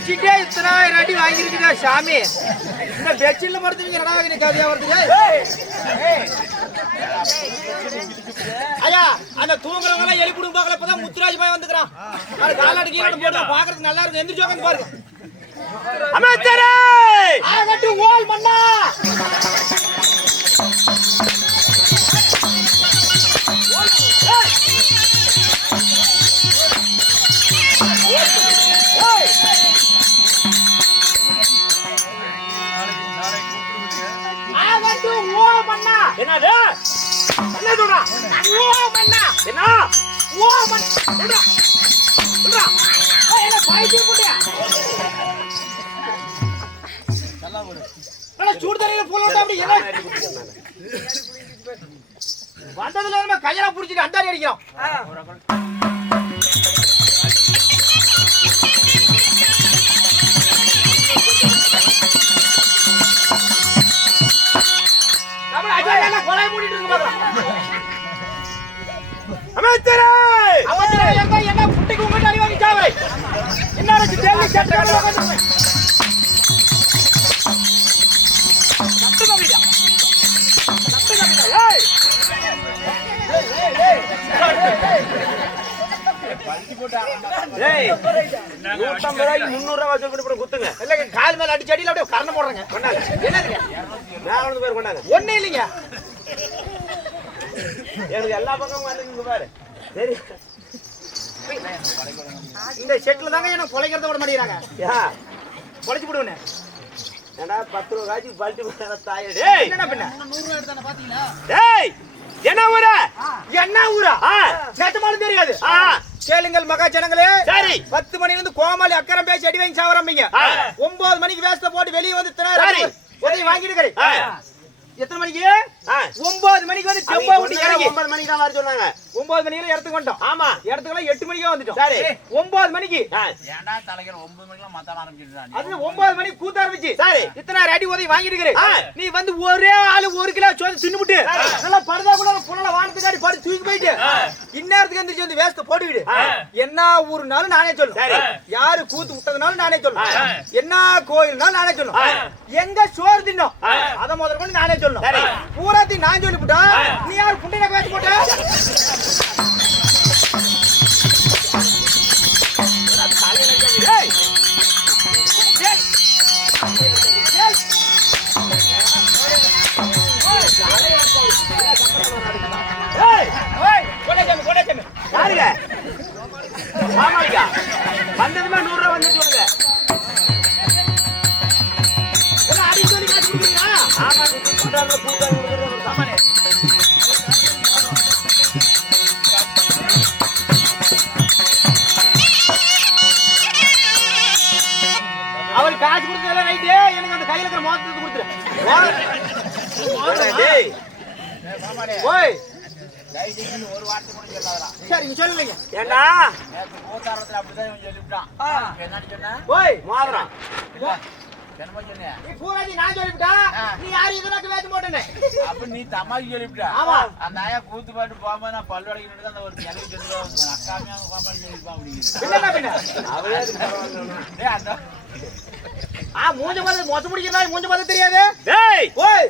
பெட்ஷீட்டே இத்தனை ரெடி வாங்கிருக்கா சாமி. இந்த பெட்ஷீட்ல படுத்துவீங்க ரெடாவது கதையா வருது. ஐயா அந்த தூங்குறவங்க எல்லாம் எழுப்பிடும் பார்க்கல. இப்பதான் முத்துராஜ் பாய் வந்துக்கிறான். காலாடு கீழே போட்டு பாக்குறதுக்கு நல்லா இருக்கும். எந்திரிச்சு உட்காந்து பாருங்க. அமைச்சரே ஆகட்டு ஓல் மண்ணா. என்னது என்ன சொல்றா? ஓ மண்ணா என்ன ஓ மண்ணா சொல்றா சொல்றா. என்ன பாய்ச்சி போடியா? நல்லா போடு. அட சூடு தண்ணில போலடா அப்படி என்ன? வந்ததுல நம்ம கையல புடிச்சிட்டு அண்டாரி அடிக்கிறோம். கொலை மூடிட்டு இருக்கு பாருங்க. அமைச்சரே அமைச்சரே எங்க என்ன புட்டிக்கு உங்க அடி வாங்கி சாவை. என்னடா டெல்லி சட்டக்காரங்க உட்கார்ந்து சட்டு கம்பிடா சட்டு கம்பிடா. ஏய் ஏய் பல்டி போடா. ஏய் 150 ரூபாய்க்கு 300 ரூபாய் வச்சு போட்டு குத்துங்க. இல்ல கால் மேல அடிச்சு அடியில அப்படியே கரண போடுறங்க. கொண்டாங்க. என்னங்க நான் வந்து பேர் கொண்டாங்க. ஒண்ணே இல்லைங்க. எனக்கு எல்லா பக்கமும் வந்துங்க பாரு. சரி இந்த செட்ல தாங்க என்ன கொலைக்கிறத விட மாட்டேங்கறாங்க. யா கொலைச்சு போடுவனே. ஏண்டா 10 ரூபாய் காய்ச்சி பல்டி போடுற தாயே. டேய் என்னடா பண்ண 100 ரூபாய் எடுத்தானே பாத்தீங்களா? டேய் என்ன ஊரா? என்ன ஊரா? சேத்தமாலும் தெரியாது. கேளுங்கள் மகா ஜனங்களே. சரி 10 மணில இருந்து கோமாளி அக்கறம் பேசி அடி வாங்கி சாவறம்பீங்க. 9 மணிக்கு வேஸ்ட் போட்டு வெளிய வந்து சரி உதவி வாங்கிடுங்க. எத்தனை மணிக்கு? 9 மணிக்கு வந்து டெம்போ ஊட்டி இறங்கி 9 மணிக்கு தான் வர சொன்னாங்க. 9 மணிக்கு இடத்துக்கு வந்துட்டோம். ஆமா இடத்துக்குலாம் 8 மணிக்கு வந்துட்டோம். சரி 9 மணிக்கு ஏன்டா தலைகற 9 மணிக்குலாம் மத்தால ஆரம்பிச்சிட்டானே. அது 9 மணிக்கு கூத்த ஆரம்பிச்சு. சரி இத்தனை ரெடி உதவி வாங்கிடுங்க. நீ வந்து ஒரே ஆளு 1 கிலோ சோறு தின்னுபிட்டு நல்லா பரதாக்குள்ள புள்ளல வானத்துக்காடி படு தூக்கி போயிடு. இந்நேரத்துக்கு எந்திரிச்சு வந்து வேஸ்ட் போடுவிடு. என்ன ஊருனாலும் நானே சொல்லுவேன். யாரு கூத்து விட்டதுனாலும் நானே சொல்லுவேன். என்ன கோயில்னாலும் நானே சொல்லுவேன். எங்க சோறு தின்னோம் அத முதல்ல கொண்டு நானே சொல்லுவேன். சரி பூராத்தி நான் சொல்லிவிட்டா நீ யாரு புண்டையில பேசி போட்ட? வந்ததுமே 100 ரூபாய் வந்துட்டு வாங்க. அடி சொல்லி காசு கொடுக்குறீங்களா? ஆமா கூட்டாங்க கூட்டாங்க சாமானே. அவர் காசு கொடுத்ததெல்லாம் ரைட்டு. எனக்கு அந்த கையில இருக்கிற மோதிரத்தை கொடுத்துரு. டேய் ஓய் டைடிங்னு ஒரு வார்த்தை கூட சொல்லாதடா. சரி நீ சொல்லுங்க. ஏண்டா நேத்து போதாரத்துல அப்படிதான் இவன் சொல்லிட்டான். என்னடி சொன்ன? ஓய் மோதிரம் இல்ல என்னமா சொன்னே? நீ பூராதி நான் சொல்லிட்டா நீ யார் இதனக்கு வேத்து போட்டனே. அப்ப நீ தமாக்கு சொல்லிட்டா. ஆமா அந்த ஆயா கூத்து பாட்டு போமா நான் பல்லு வளைக்கிட்டு அந்த ஒரு கிளவி சொல்லுவா அக்காமியா கோமாளி சொல்லிப்பா அப்படிங்க. என்னடா பின்ன அவளே டேய் அந்த மூஞ்ச பாத்து மொத்த முடிக்கிறதா மூஞ்ச பாத்து தெரியாது. டேய் ஓய்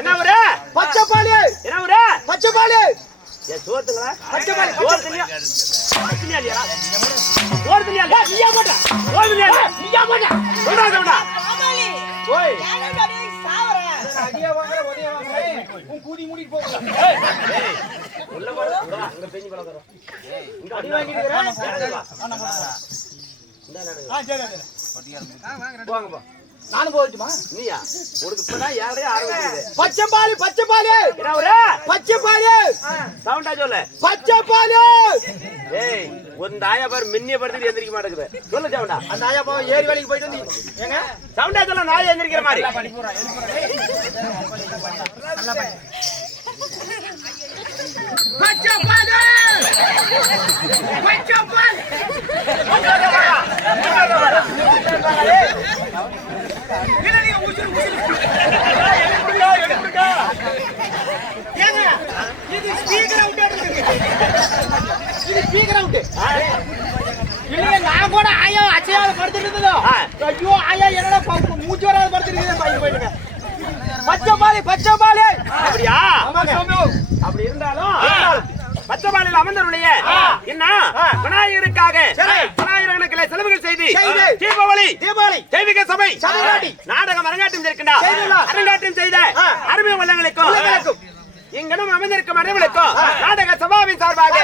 என்ன ஊரு? பச்சைப்பாளி. என்ன ஊரு? பச்சைப்பாளி. ஏ சோத்துங்களா? பச்சைப்பாளி சோத்துலியா? பச்சைலியா? சோத்துலியா? நீயா போடா. சோத்துலியா? நீயா போடா. சொல்றா சொல்றா. மாமாளி. ஓய் யானே கடி சாவற. அடியே வாங்கற ஒதே வாங்கற. உன் கூதி மூடி போடா. ஏய் உள்ள போடா. அங்க பெஞ்சி பலக்கறோம். ஏய் இங்க அடி வாங்கிட்டு இருக்கற. ஆனா போடா. சரி வாங்க பா. நானும் போயிட்டுமா? நீயா உனக்கு இப்பதான் ஏழையே ஆரம்பிக்குது. பச்சைப்பாலி பச்சைப்பாலி. என்ன ஊரு? பச்சைப்பாலி. சவுண்டா சொல்லு. பச்சைப்பாலி. ஏய் ஒரு தாயா பாரு மின்னிய படுத்துட்டு எந்திரிக்க மாட்டேங்குது. சொல்லு சவுண்டா. அந்த தாயா பா ஏரி வேலைக்கு போயிட்டு வந்து ஏங்க சவுண்டா சொல்ல நாய் எந்திரிக்கிற மாதிரி. பச்சைப்பாலி. பச்சைப்பாலி. இது ஸ்பீக்கர் அவுட். இல்லையே நான் கூட ஆயா அச்சையாத படுத்துட்டு இருந்ததோ ஐயோ ஆயா என்னடா மூச்சு வராத படுத்துட்டு இருக்கீங்க பையன் போயிடுங்க பச்சை பாலே அப்படியா அப்படி இருந்தாலும் பச்சை பாலையில் அமர்ந்தவருடைய என்ன விநாயகருக்காக விநாயகர்களுக்கு செலவுகள் செய்து தீபாவளி தெய்வீக சபை நாடகம் அரங்காட்டம் இருக்கின்றார் அரங்காட்டம் செய்த அருமை வல்லங்களுக்கும் இங்கனும் அமைந்திருக்கும் அனைவருக்கும் நாடக சபாவின் சார்பாக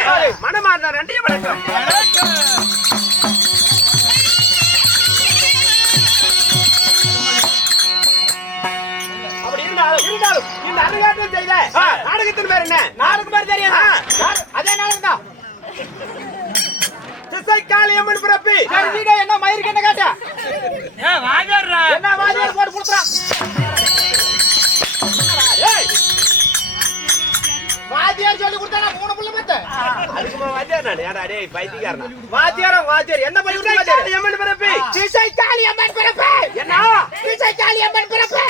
மனமார்ந்த நன்றி வணக்கம். அப்படி இருந்தாலும் இந்த அரங்காட்டம் செய்த நாடகத்தின் பேர் என்ன? நாடகம் பேர் தெரியாது. அதே நாடகம் தான். காளியம்மன் பிறப்பு. என்ன மயிருக்கு என்ன காட்ட? என்ன வாஜர் போட்டு கொடுத்துறான். வாத்தியார் சொல்லி கொடுத்தா மூணு புள்ள மத்த அதுக்கு வாத்தியார் நான் ஏடா டேய் பைத்தியக்காரனா வாத்தியார் என்ன பண்ணி வாத்தியார் அம்மன் பிறப்பு சீசை காளி அம்மன் பிறப்பு என்ன சீசை காளி அம்மன் பிறப்பு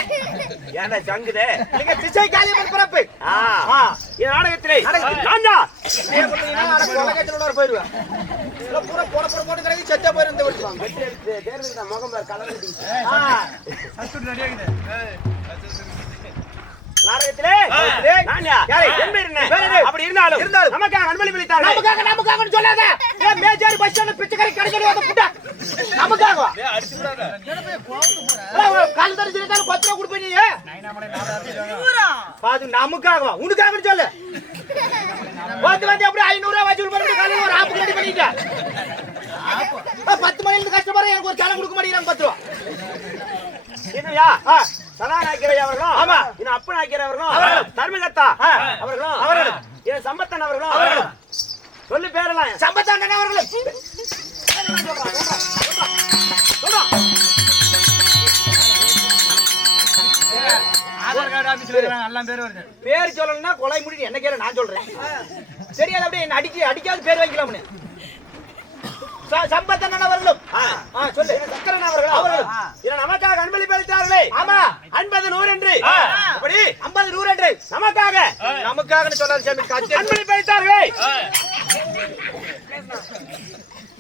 ஏடா சங்குதே நீங்க சீசை காளி அம்மன் பிறப்பு இந்த நாடகத்திலே நான்டா நீ குட்டினா நான் கொலகேட்டரோட போயிடுவேன் இல்ல பூரா போட்டு கரெக்ட் செத்தே போய் இருந்த விட்டுவாங்க தேர்ந்த முகம் கலர் சத்து ரெடி ஆகுது நாடகத்திலே அப்படி இருந்தாலும் நமக்காக அன்பளி விழித்தார்கள் நமக்காக சொல்லாத ஏன் மேஜர் பஸ் ஸ்டாண்ட் பிச்சைக்காரி கடைக்கு வந்து புட்டா நமக்காக அடிச்சு விடாத கால் தரிசிட்டால 10 ரூபாய் கொடுப்பீங்க பாது நமக்காக உனக்காக சொல்லு வந்து அப்படியே 500 ரூபாய் வசூல் பண்ணி காலையில ஒரு ஆப்பு ரெடி பண்ணிட்ட 10 மணில இருந்து கஸ்டமர் எனக்கு ஒரு சேலை கொடுக்க மாட்டேங்கிறாங்க 10 ரூபாய் என்னையா சதாநாயக்கரை அவர்களும் ஆமா இன்னும் அப்பநாயக்கரை அவர்களும் தர்மகர்த்தா அவர்களும் என் சம்பத்தன் அவர்களும் சொல்லி பேரலாம் சம்பத்தன் அவர்களும் ஆதார் கார்டு ஆபீஸ்ல இருக்காங்க எல்லாம் பேர் வருது பேர் சொல்லணும்னா கொலை முடி என்ன கேள நான் சொல்றேன் தெரியாது அப்படியே என்ன அடிக்காத பேர் வைக்கலாம்னு சம்பத்தன் அவர்களும் சொல்லு சக்கரன் அவர்களும் நமக்காக அன்பளி பளித்தார்களே ஆமா 50 100 என்று அப்படி 50 100 என்று நமக்காக சொல்லாத சாமி அன்பளி பளித்தார்களே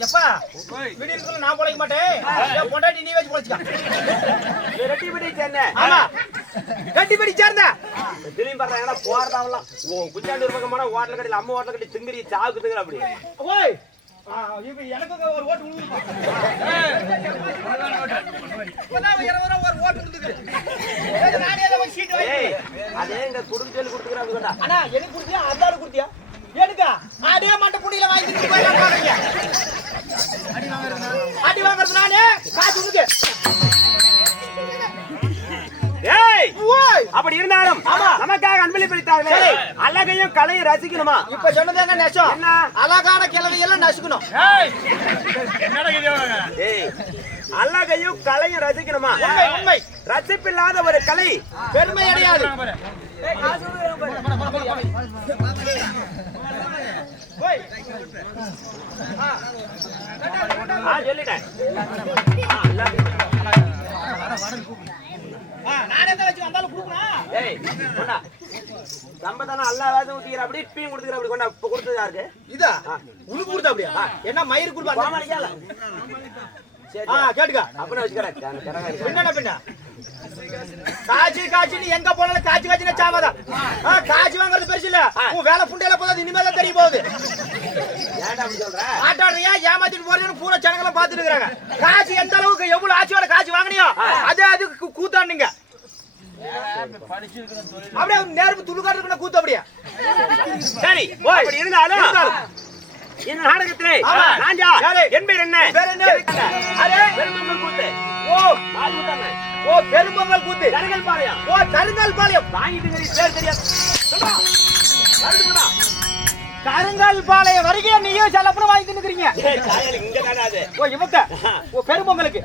எப்பா வீடியோக்குள்ள நான் போளைக்க மாட்டேன் என் பொண்டாட்டி நீ வச்சு போளைச்சுக்க ரெட்டிபடி சேர்ந்த ஆமா ரெட்டிபடி சேர்ந்த திரும்பி பாறேன் போறதாவலாம் குச்சாண்டி பக்கமான ஹோட்டல் கடையில அம்மா ஹோட்டல் கட்டி திங்கிரி சாவுக்குதுங்க அப்படி ஓய் இப்போ எனக்கு ஒரு ஓட்டு உழுதுமா இப்பதான் 20 ரூபாய் ஒரு ஓட்டு கொடுத்துக்கு நானே அத ஒரு சீட் வாங்கி அதே எங்க குடும்ப சொல்லி கொடுத்துக்கறாங்க அண்ணா எனக்கு கொடுத்தியா அந்தால கொடுத்தியா எடுக்கா ஆடே மண்ட புடியில வாங்கிட்டு போய் பாருங்க அடி வாங்குறது நானே காசு உனக்கு ஏய் அப்படி இருந்தாலும் நமக்காக அன்பளி பளித்தார்களே அழகையும் கலையும் ரசிக்கணுமா இப்ப சொன்னதாங்க நெசம் என்ன அழகான கிழவியெல்லாம் நசுக்கணும் ஏய் அழகையும் கலையும் ரசிக்கணுமா உண்மை ரசிப்பில்லாத ஒரு கலை பெருமை அடையாது சொல்லிட்டேன் நானே தான் வச்சு வந்தாலும் குடுக்குறேன் ஏய் கொண்டா சம்பதான அல்லாஹ் ஊத்திற அப்படி இப்பீம் கொடுத்துற அப்படி கொண்டா இப்ப கொடுத்தது யாருக்கு இதா உனக்கு கொடுத்தா அப்படியா என்ன மயிர் குடுப்பா மாமா நிக்கல சரி கேட்டுக்க அப்பனா வச்சுக்கறேன் என்னடா பின்ன காஜி நீ எங்க போனாலும் காஜினா சாவாதா காஜி வாங்குறது பெருசு இல்ல உன் வேலை புண்டையில போறது இனிமேல தான் தெரிய போகுது ஏன்டா அப்படி சொல்ற ஆட்டாடுறியா ஏமாத்திட்டு போறேன்னு பூரா ஜனங்கள பாத்துட்டு இருக்காங்க காஜி எந்த அளவுக்கு எவ்வளவு ஆட்சியோட காஜி வாங்குனியோ அதே அதுக்கு கூத்தாடுங்க அப்படியே நேர்ப்பு துளுக்காட்டுக்கு கூத்து அப்படியே சரி அப்படி இருந்தாலும் இந்த நாடகத்திலே நான் யார் என் பேர் என்ன பெரும்பொங்கல் கூத்து பெரும்பொங்கல் கூத்து கருங்கல் பாளையம் வாங்கிட்டு பேர் தெரியாது கருங்கல் பாளையம் வரைக்கும் நீயும் செலப்பணம் வாங்கிட்டு நிக்கிறீங்க இங்க கிடையாது இவங்க பெரும்பொங்கலுக்கு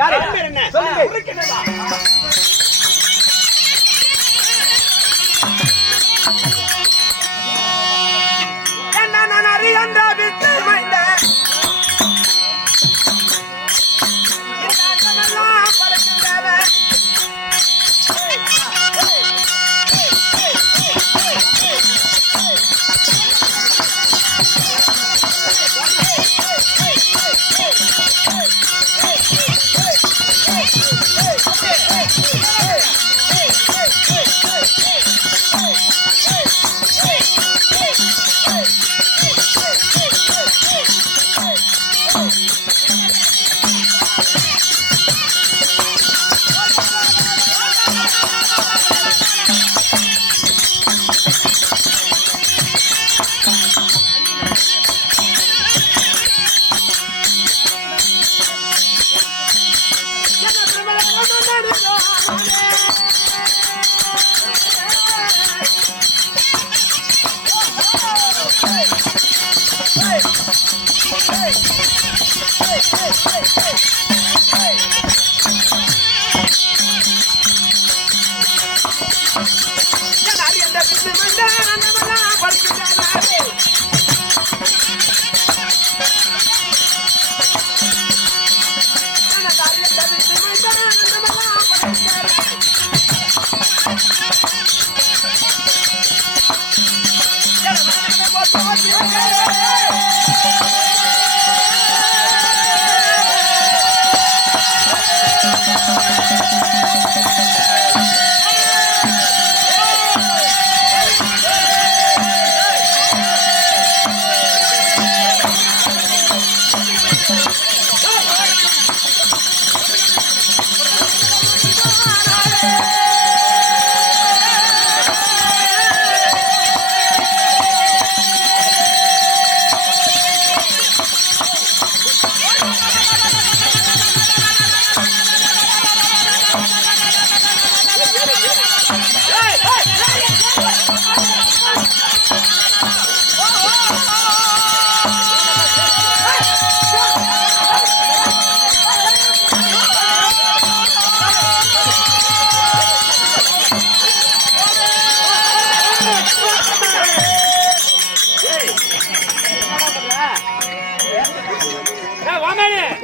யார் என் பேர் என்ன சொல்லுங்க அந்த விட்டு மைந்த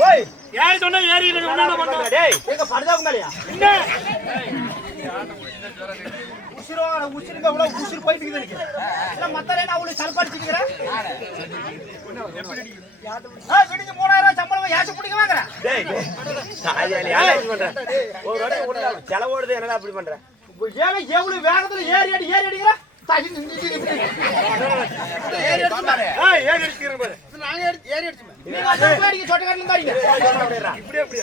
ஓய் யாரு சொன்னா ஏறிடுங்க என்ன பண்ணா டேய் எங்க படுதாக்கு மேலயா என்ன உசிருங்க அவ்வளவு உசிர் போயிட்டு இருக்கு இல்ல மத்தரேனா அவளை சல்படிச்சிக்கற விடிஞ்சு 3000 சம்பளம் யாச்சு புடிக்க வாங்குற டேய் சாதியால யாரா இப்படி பண்ற ஒரு வாட்டி உள்ள செலவோடுது என்னடா அப்படி பண்ற ஏங்க எவ்வளவு வேகத்துல ஏறி அடிங்கற தாடி நின்னுட்டு ஏறி அடிச்சு பாரு ஏறி அடிச்சுக்கற பாரு நாங்க ஏறி அடிச்சு நீங்க அடிக்க சொட்டக்காரல இருந்தாங்க இப்படி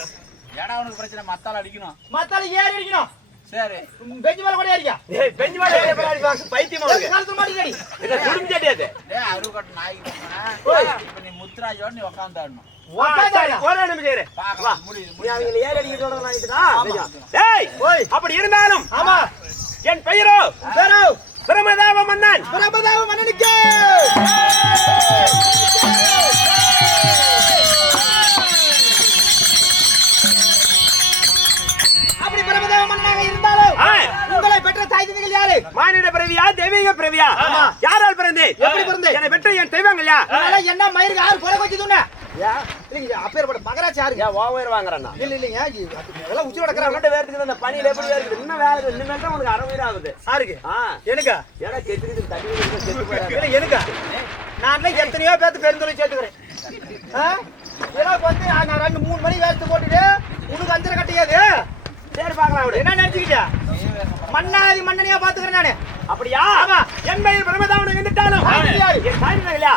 ஏடா உனக்கு பிரச்சனை மத்தால அடிக்கணும் மத்தால ஏறி அடிக்கணும் சரி பெஞ்ச் மேல கூட ஏறியா டேய் பெஞ்ச் மேல ஏறி அடிப்பாங்க பைத்தியம் அவனுக்கு காலத்துல மாட்டி அடி இல்ல குடும்பம் ஜட்டியாதே டேய் அருகட்ட நாய்க்கு போனா இப்போ நீ முத்ராஜோட நீ உட்கார்ந்தாடணும் ஒரே நிமிஷம் இரு வா நீ அவங்கள ஏறி அடிக்க சொல்றத நாயிட்டா டேய் ஓய் அப்படி இருந்தாலும் ஆமா என் பெயரோ பிரமதாவ மன்னனுக்கு அப்படி பிரமதாவ மன்னனாக இருந்தாலும் உங்களை பெற்ற தாய் தந்தைகள் யாரு மானிட பிறவியா தெய்வீக பிறவியா யாரால் பிறந்தே எப்படி பிறந்தே என்னை பெற்ற என் தெய்வங்கள்யா அதனால என்ன மயிருக்கு யார் கொலை வச்சுதுன்னு இல்லைங்க அப்பேற்பட்ட மகராட்சி யாருங்க ஓவர் வாங்குறேன்னா இல்லைங்க அதெல்லாம் உச்சி நடக்கிறாங்க வேறதுக்கு அந்த பணியில எப்படி வேறு இன்னும் வேலை இனிமேல் தான் உனக்கு 60 உயிர் ஆகுது சாருக்கு எனக்கா ஏன்னா கெட்டுக்கிட்டு தண்ணி இல்லை எனக்கா நான் எத்தனையோ பேர்த்து பெருந்தொழில் சேர்த்துக்கிறேன் எனக்கு வந்து நான் 2-3 மணி வேலைத்து போட்டுட்டு உனக்கு 5 கட்டிக்காது சரி பாக்கலாம் என்ன நினைச்சுக்கிட்டியா மன்னாதி மன்னனியா பாத்துக்கிறேன் நானு அப்படியா என் பெயர் பிரமதாவன் இருந்துட்டாலும் என் தாய் இல்லையா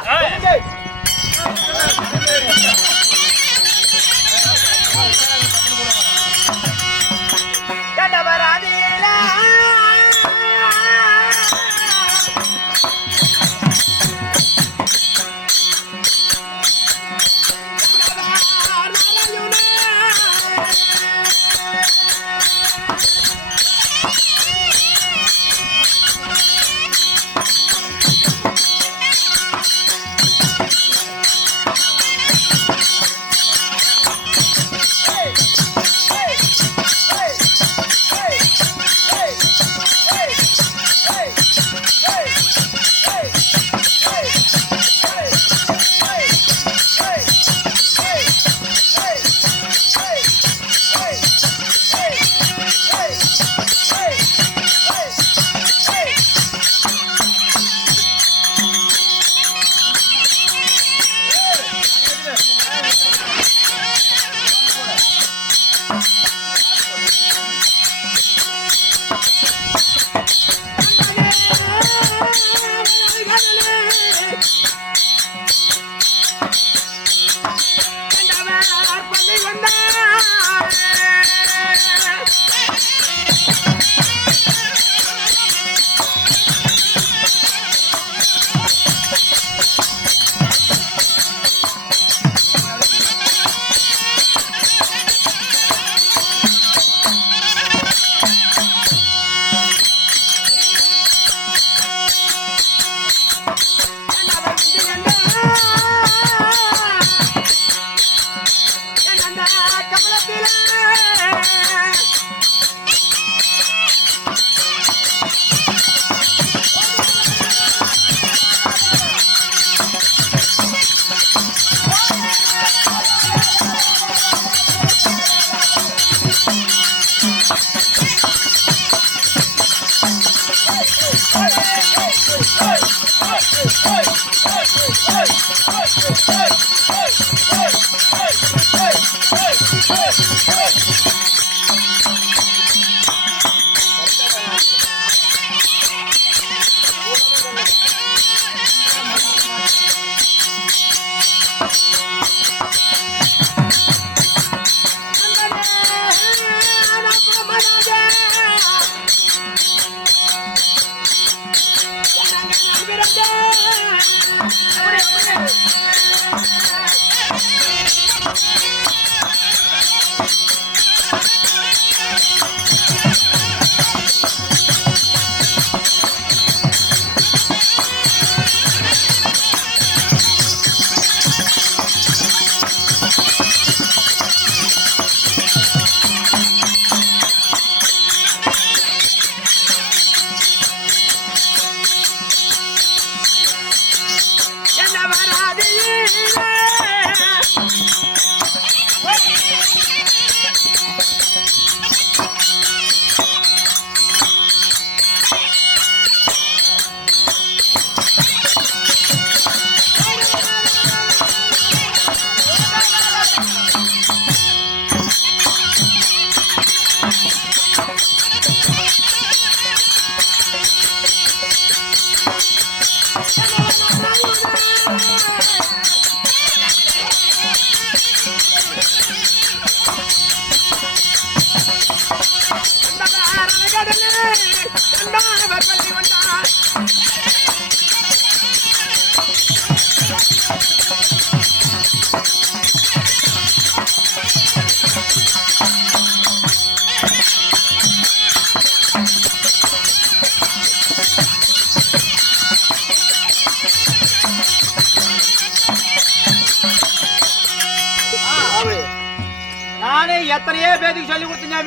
எத்தனையோ பேருக்கு சொல்லி கொடுத்தீங்க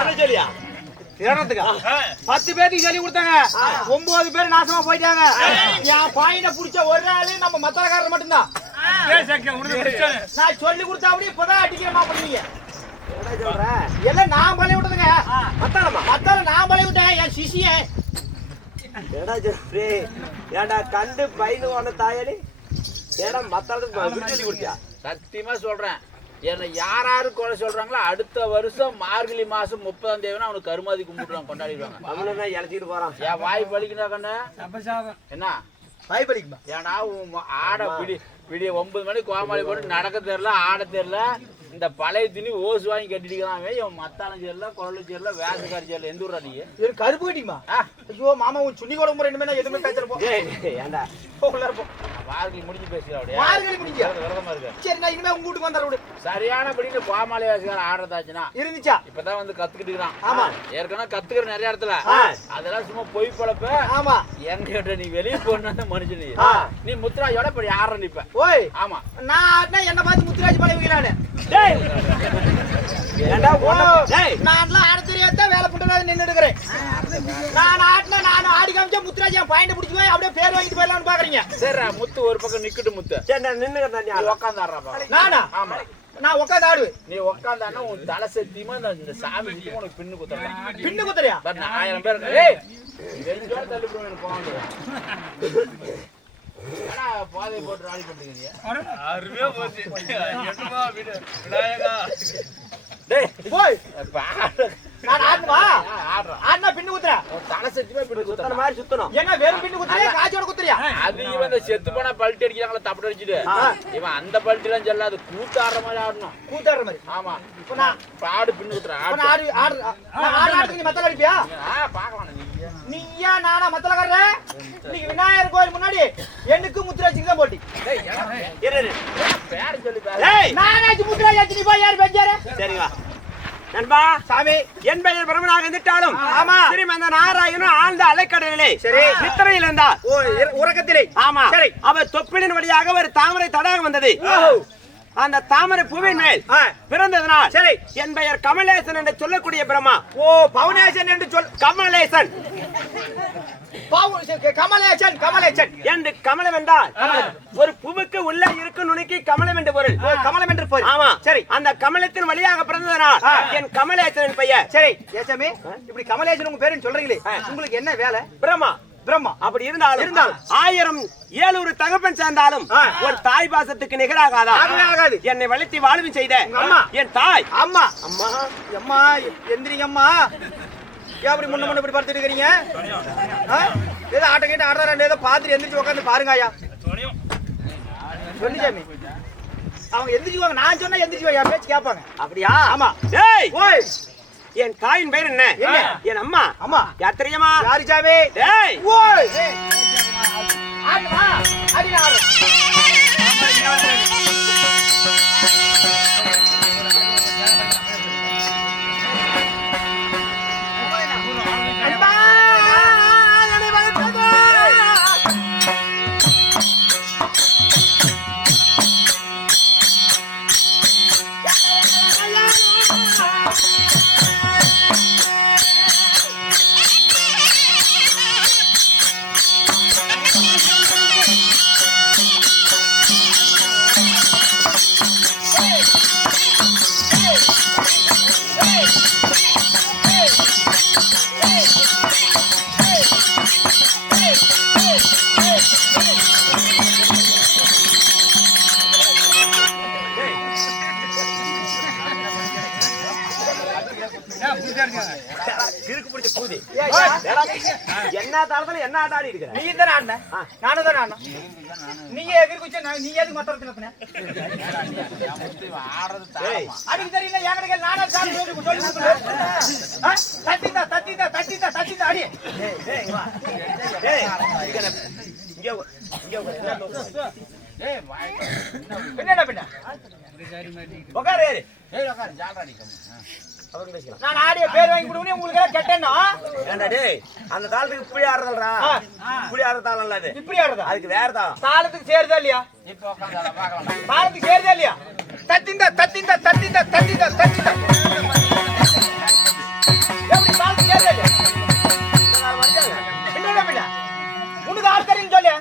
என்ன சொல்லியா? திருடத்துக்கா 10 பேருக்கு சொல்லி கொடுத்தாங்க. 9 பேர் நாசமா போயிட்டாங்க. என் பாயிண்ட புடிச்ச ஒரு ஆளு நம்ம மத்தலக்காரர் மட்டும்தான். நான் சொல்லி கொடுத்தா அப்படியே இப்பதான் அடிக்கிறமா பண்ணுவீங்க. என்ன சொல்ற? எல்லாம் நான் பழைய விட்டதுங்க. மத்தாளமா நான் பழைய விட்டேன். என் சிசியன் ஏடா ஜெஃப்ரி, ஏடா கண்டு பையனு வந்த தாயடி ஏடா மத்தாளுக்கு சொல்லி கொடுத்தியா? சத்தியமா சொல்றேன், என்ன யாராரு கொலை சொல்றாங்களோ அடுத்த வருஷம் மார்கழி மாசம் 30ஆம் தேதி அவனுக்கு கருமாதி கும்பிடுறாங்க, கொண்டாடிடுவாங்க. அவனை இழைச்சிட்டு போறான். என் வாய் பலிக்குதா கண்ணு? என்ன வாய் பலிக்குமா? ஏன்னா ஆட விடிய 9 மணிக்கு கோமாளி போட்டு நடக்க தெரியல, ஆட தெரியல. இந்த பழைய துணி ஓசு வாங்கி கட்டிட்டு இவன் மத்தாலும் தெரியல, குழலும் தெரியல, வேசக்காரி தெரியல. எந்த ஊரா நீ? கருப்பு கட்டிக்குமா? ஐயோ மாமா உன் சுண்ணி கூட முறை என்ன எதுவுமே பேசுறப்போ ஏண்டா மார்கழி முடிஞ்சு பேசுறா? மார்கழி முடிஞ்சு விரதமா இருக்கு. சரி நான் இனிமே உங்க வீட்டுக்கு வந்துடுறேன். சரியான படிக்க கோமாளி வேசக்கார ஆடுறதாச்சுன்னா இருந்துச்சா? இப்பதான் வந்து கத்துக்கிட்டு இருக்கான். ஆமா, ஏற்கனவே கத்துக்கிற நிறைய இடத்துல. அதெல்லாம் சும்மா பொய் பழப்ப. ஆமா, என்கிட்ட நீ வெளியே போன மனுஷன் நீ முத்துராஜோட இப்படி ஆடுற நிப்ப. ஓய் ஆமா, நான் என்ன பார்த்து முத்துராஜ் பழைய வைக்கிறானு? நான் ஆட தெரியாத வேலை பண்ணாத நின்று இருக்கிறேன். நான் ஆடினா நான் ஆடி காமிச்சா முத்துராஜ் என் பாயிண்ட் பிடிச்சி அப்படியே பேர் வாங்கிட்டு போயிடலாம்னு பாக்குறீங்க. சரி முத்து ஒரு பக்கம் நிக்கட்டு முத்து. சரி நின்று உட்காந்து ஆடுறா. நானா? ஆமா, நான் உட்காந்து ஆடுவேன். நீ உட்காந்தானா உன் தலை சத்தியமா இந்த சாமி சுத்தி உனக்கு பின்னு குத்துறேன். பின்னு குத்துறியா? 1000 பேர் தள்ளி போவாங்க. பாதை போட்டு ராணி பண்ணிக்கிறீங்க. நான் ஆடுவா ஆடுனா பின்னு குத்துற தலை சத்தியமா பின்னு குத்துற மாதிரி சுத்தணும். என்ன வெறும் பின்னு குத்துறியா காஜோட குத்துறியா? அது இவன் செத்து போனா பல்ட்டி அடிக்கிறாங்களா தப்பு அடிச்சுட்டு இவன் அந்த பல்ட்டி எல்லாம் சொல்லாது, கூத்தாடுற மாதிரி ஆடணும். கூத்தாடுற மாதிரி? ஆமா. இப்ப நான் ஆடு பின்னு குத்துறேன். ஆடு நீ மத்தல அடிப்பியா? பாக்கலாம். நீயா நானா மத்தலக்காரரே? இன்னைக்கு விநாயகர் கோயில் முன்னாடி எனக்கு முத்துராஜுக்கு தான் போட்டி. பேர் சொல்லி நானாச்சு முத்துராஜ் நீ போய் யார் பேச்சாரு? சரிங்க நண்பா. சாமி என் பெயர் பிரமனாக இருந்துட்டாலும் ஆமா ஸ்ரீமந்த நாராயணன் ஆழ்ந்த அலைக்கடலிலே சரி நித்திரையில் இருந்தார். உறக்கத்திலே. ஆமா, சரி. அவர் தொப்பிலின் வழியாக ஒரு தாமரை தடாகம் வந்தது. அந்த தாமரை பூவின் மேல் பிறந்ததனால் சரி என் பெயர் கமலேசன் என்று சொல்லக்கூடிய பிரம்மா. ஓ பவுனேசன் என்று சொல். கமலேசன் கமலேசன் கமலேசன் என்று கமலம் என்றால் ஒரு பூவுக்கு உள்ள இருக்கும் நுணுக்கி கமலம் என்று பொருள். கமலம் என்று பொருள். ஆமா, சரி. அந்த கமலத்தின் வழியாக பிறந்ததனால் என் கமலேசன் பெயர். சரி ஏசாமி, இப்படி கமலேசன் உங்க பேருன்னு சொல்றீங்களே, உங்களுக்கு என்ன வேலை? பிரம்மா. பிரம்மா. அப்படி இருந்தாலும் 1000-700 தகப்பன் சேர்ந்தாலும் ஒரு தாய் பாசத்துக்கு நிகராகாதா? ஆகாது. என்னை வளர்த்தி வாழ்வு செய்த அம்மா என் தாய். அம்மா அம்மா அம்மா எந்திரிங்க அம்மா. ஏன் அப்படி முன்ன முன்ன இப்படி பார்த்துட்டு இருக்கீங்க? ஏதோ ஆட்டம் கேட்டு ஆடுறாரு ஏதோ பார்த்துட்டு எந்திரிச்சு உட்காந்து பாருங்க ஐயா. சொல்லி சாமி அவங்க எந்திரிச்சுவாங்க. நான் சொன்னா எந்திரிச்சுவா என் பேச்சு கேட்பாங்க. அப்படியா? ஆமா. டேய் ஓய் என் தாயின் பெயர் என்ன? என் அம்மா. அம்மா யார் தெரியுமா? யாரு சாமி? டேய் ஓய் ஆடுமா அடி ஆடு. என்ன தாளத்துல என்ன ஆட்டாடி இருக்கிற? நீ தானே ஆடின, நானும் தானே ஆடின. நீங்க எகிரி குச்ச நீ எதுக்கு மத்தத்துல அடிக்கு தெரியல என்கிட்ட நானே சாமி சொல்லி கொடுக்குறேன். தட்டிதா தட்டிதா தட்டிதா தட்டிதா அடி. என்னடா பின்ன உட்காரு. நான் ஆடிய பேர் வாங்கி கொடுக்கணும் உங்களுக்கு எல்லாம் கெட்டேன்னா அந்த தாளத்துக்கு இப்படி ஆடுறதா? இப்படி ஆடுற தாளம் இல்ல அது. இப்படி ஆடுறதா? அதுக்கு வேற தாளம். தாளத்துக்கு சேருதா இல்லையா? தாளத்துக்கு சேருதா இல்லையா? தத்திந்த தத்திந்த தத்திந்த தத்திந்த தத்திந்த எப்படி பால் கேட்கல என்னடா பின்ன உனக்கு ஆர்த்தரின்னு சொல்லு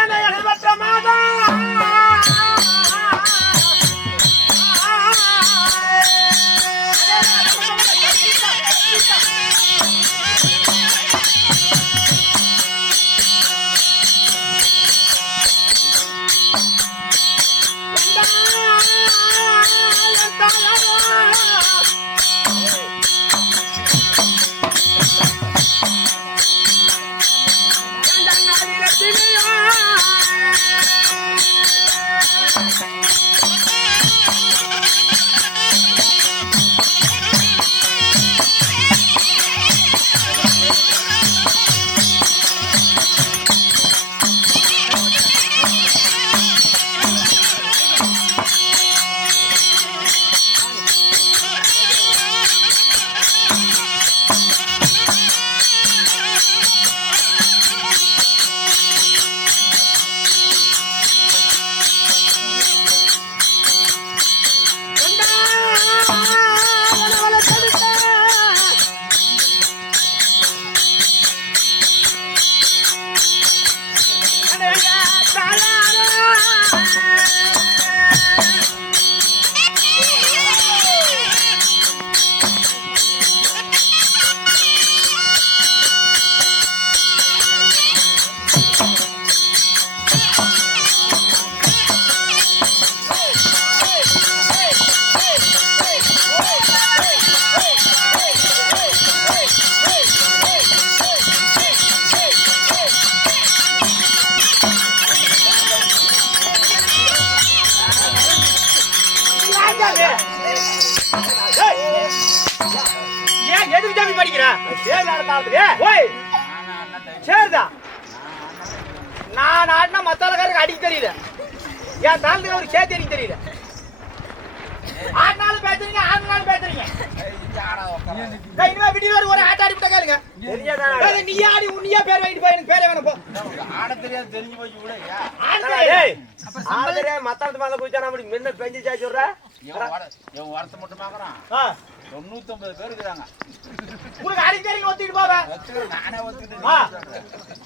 ஏன்னா எழுபற்ற மாதா எதுக்கு ஜாமி படிக்கிற சரிதா நான் ஆடினா மத்தாலக்காரருக்கு அடிக்க தெரியல என் தாளத்துக்கு ஒரு சேர்த்து அடிக்க தெரியல ஆடினாலும் பேசுறீங்க ஆடினாலும் பேசுறீங்க இனிமே வீடியோ ஒரு ஆட்ட அடிப்பட்ட கேளுங்க நீ ஆடி உன்னியா பேர் வாங்கிட்டு போய் எனக்கு பேரே வேணும் போ ஆட தெரியாது தெரிஞ்சு போய் கூட மத்தாளத்து மேல போயிட்டா நம்ம முன்ன பெஞ்சு சாச்சு விடுற இவன் வரத்தை மட்டும் பாக்குறான் 950 பேர் இருக்கிறாங்க உங்களுக்கு அடிக்க தெரியும் ஒத்திட்டு போவேன் நானே ஒத்துக்கிட்டு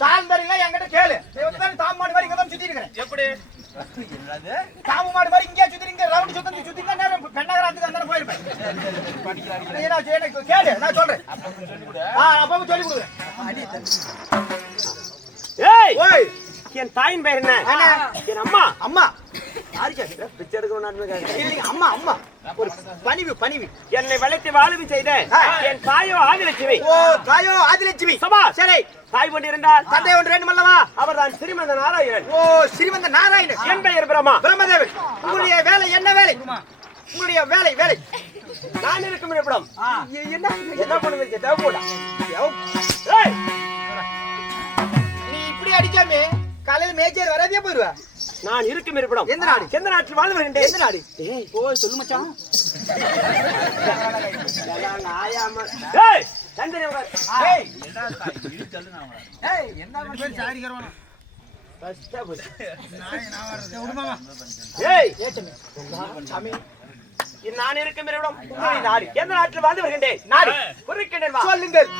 தாம் தரீங்களா என்கிட்ட கேளு தாம் மாடு மாதிரி இங்க தான் சுத்தி இருக்கிறேன் எப்படி தாமு மாடு மாதிரி இங்கே சுத்திங்க ரவுண்ட் சுத்திங்க நேரம் பெண்ணகராத்துக்கு அந்த போயிருப்பேன் கேளு நான் சொல்றேன் அப்ப சொல்லி கொடுக்குறேன் ஏய் என் தாயின் பேர் என்ன என் அம்மா அம்மா பிச்சை எடுக்கணும் அம்மா அம்மா ஒரு பணிவு பணிவு என்னை வளர்த்து வாழவி செய்த என் தாயோ ஆதிலட்சுமி ஓ தாயோ ஆதிலட்சுமி சபா சரி தாய் கொண்டிருந்தால் தந்தை ஒன்று வேண்டும் அல்லவா அவர் தான் ஸ்ரீமந்த நாராயணன் ஓ ஸ்ரீமந்த நாராயணன் என் பெயர் பிரம்மா பிரம்மதேவன் உங்களுடைய வேலை என்ன வேலை உங்களுடைய வேலை வேலை நான் இருக்கும் இடம் என்ன பண்ணுவீங்க தேவைப்படா நீ இப்படி அடிக்காமே காலையில மேய்ச்சல் வராதே போயிருவா நான் இருக்கும் இருப்பிடம் எந்த நாடு எந்த நாட்டில் வாழ்ந்து வருகின்றேன் எந்த நாடு ஓ சொல்லு மச்சான் நான் இருக்கும் இடம் நாடு எந்த நாட்டில் வாழ்ந்து வருகின்றேன் நாடு குறிக்கின்றேன் சொல்லுங்கள்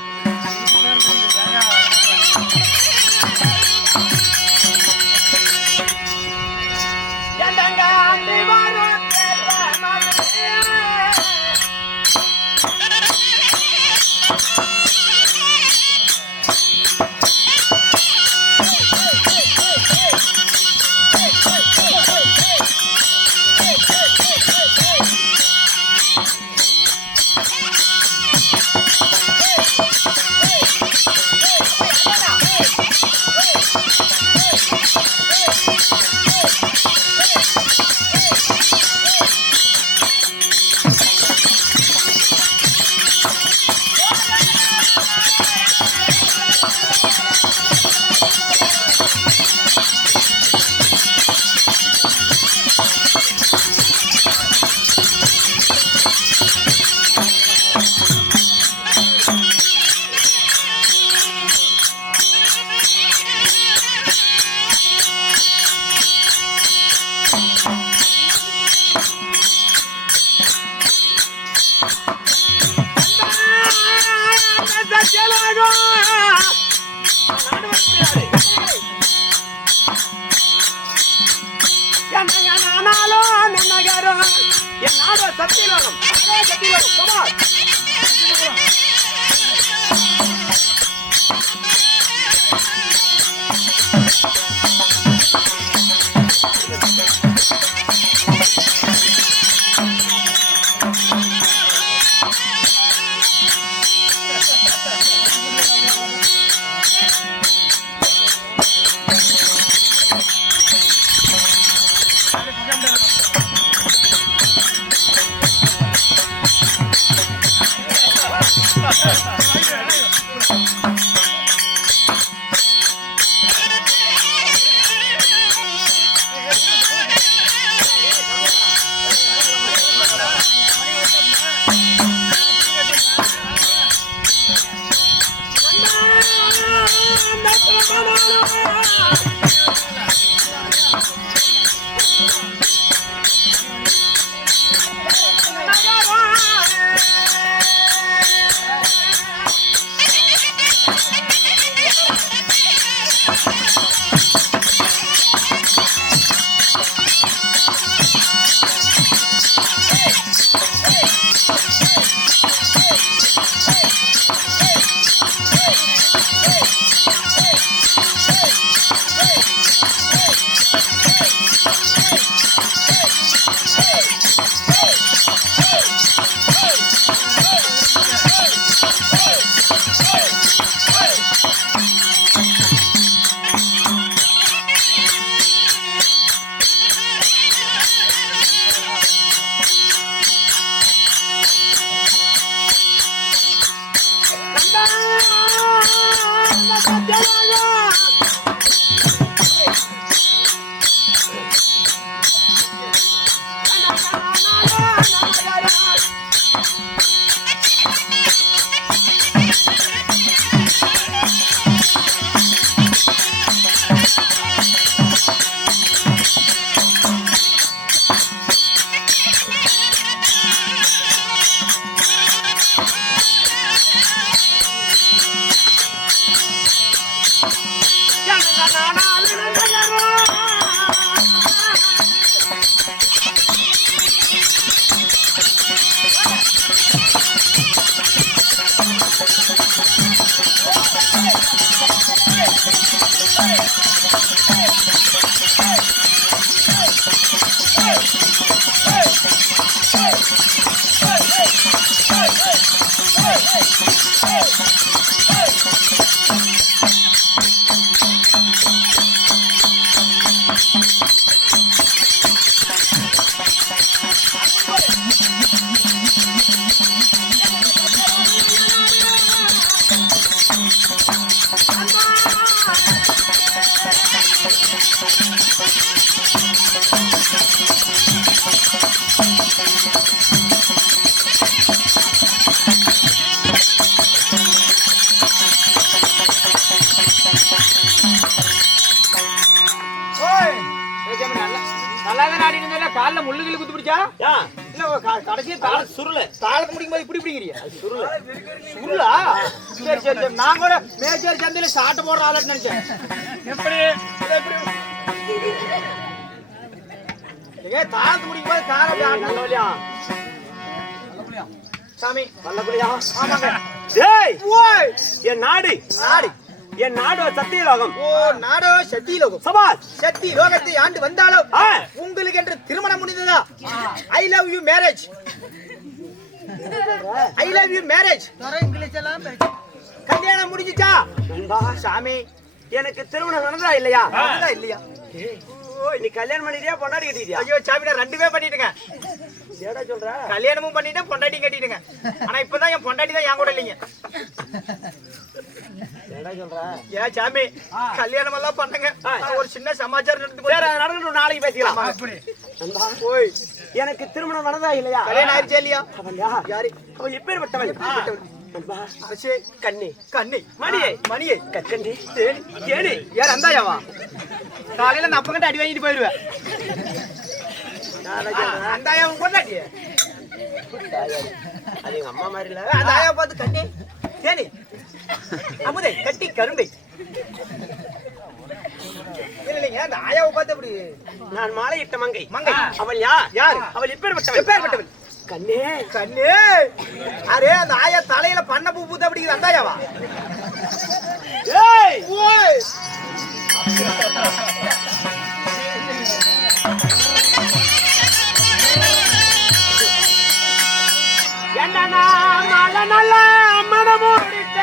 நானாலும் நகரம் என் நாடு சத்தியலோகம் சத்தியலோகம் கால்ல முள்ளுகிளி குத்து பிடிச்சா இல்ல கடைசியா தாள சுருள தாளத்து முடிக்கும் போது இப்படி பிடிக்கிறியா சுருள சுருளா சரி சரி சரி நான் கூட மேச்சேரி சந்தையில சாட்டை போடுற ஆளுன்னு நினைச்சேன் எப்படி தாளத்து முடிக்கும் போது கால நல்ல சாமி நல்லபடியா ஆமாங்க என் நாடு நாடு என் நாடு சத்தியலோகம். ஓ நாடோ சத்தியலோகம். சபாஷ். சத்தியலோகத்தை ஆண்டு வந்தாலும் உங்களுக்கு என்று திருமணம் முடிந்ததா? I love you marriage. I love you marriage. English எல்லாம் கல்யாணம் முடிஞ்சிச்சா? சாமி எனக்கு திருமணம் நடந்ததா இல்லையா? இல்லையா? ஓ நீ கல்யாணம் பண்ணிட்டியா பொண்டாட்டி கட்டிட்டியா? ஐயோ சாமி நான் ரெண்டுமே பண்ணிட்டேங்க. ஏடா சொல்ற? கல்யாணமும் பண்ணிட்டேன் பொண்டாட்டி கட்டிட்டேங்க. ஆனா இப்பதான் என் பொண்டாட்டி தான் என் கூட இல்லைங்க. ஏடா சொல்ற? ஏன் சாமி கல்யாணம் எல்லாம் பண்ணுங்க. ஒரு சின்ன சமாச்சாரம் நடந்து வேற நடந்துட்டு நாளைக்கு பேசிக்கலாம். அப்படி ஓய் எனக்கு திருமணம் நடந்ததா இல்லையா? கல்யாணம் ஆயிடுச்சா இல்லையா? அவன் யாரு? அவன் எப்பேற்பட்டவன்? கண்ணி கண்ணி மணியை மணியை கற்கண்டி ஏனி யார் அந்தாயாவா? காலையில நான் அப்பங்கிட்ட அடி வாங்கிட்டு போயிடுவேன். அந்தாயாவும் கொண்டாட்டிய அது எங்க அம்மா மாதிரி இல்ல. அந்தாயாவை பார்த்து கண்ணி தேனி அமுதை கட்டி கரும்பை இல்லைங்க அந்த ஆயாவை பார்த்து எப்படி நான் மாலையிட்ட மங்கை மங்கை அவள் யார் யார் அவள் இப்பேற்பட்டவள் எப்பேற்பட்டவள் கண்ணே கண்ணே அரே அந்த ஆயா தலையில பண்ண பூ பூத்த அப்படிங்கிற அந்த ஆயாவா ஏய் ஓய் என்னன்னா மழை நல்ல மனமோடிட்ட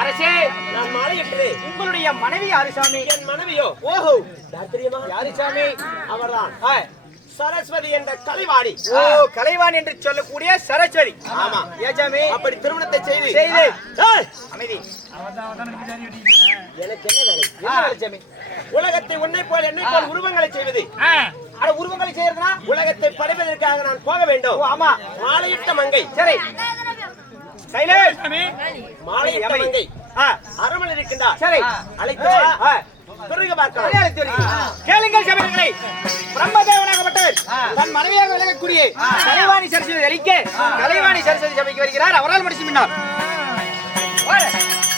அரசே நான் மாலையிட்டேன் உங்களுடைய மனைவி யாரு சாமி என் மனைவியோ ஓஹோ யார் தெரியுமா யாரு சாமி அவர்தான் ஆ. சரஸ்வதி என்ற கலைவாணி ஓ கலைவான் என்று சொல்லக்கூடிய சரஸ்வதி ஆமா ஏ சாமி அப்படி திருமணத்தை செய்து செய்து. ஏய், அமைதி எனக்கு என்ன வேலை என்ன வேலை சாமி உலகத்தை உன்னை போல் என்னை போல் உருவங்களை செய்வது அட உருவங்களை செய்யறதுனா உலகத்தை படைப்பதற்காக நான் போக வேண்டும் ஓ ஆமா மாலையிட்ட மங்கை சரி சைலேஷ் மாலையிட்ட அமைதி. மங்கை ஆ அரமணை இருக்கின்றார் சரி அழைத்து வா. பிறகு பார்க்கலாம் அழைத்து வருகிறேன். கேளுங்கள் சபைகளே பிரம்மதேவனாகப்பட்டவர் தன் மனைவியாக விளங்கக்கூடிய கலைவாணி சரஸ்வதி அளிக்க கலைவாணி சரஸ்வதி சபைக்கு வருகிறார் அவரால் முடிச்சு பின்னார்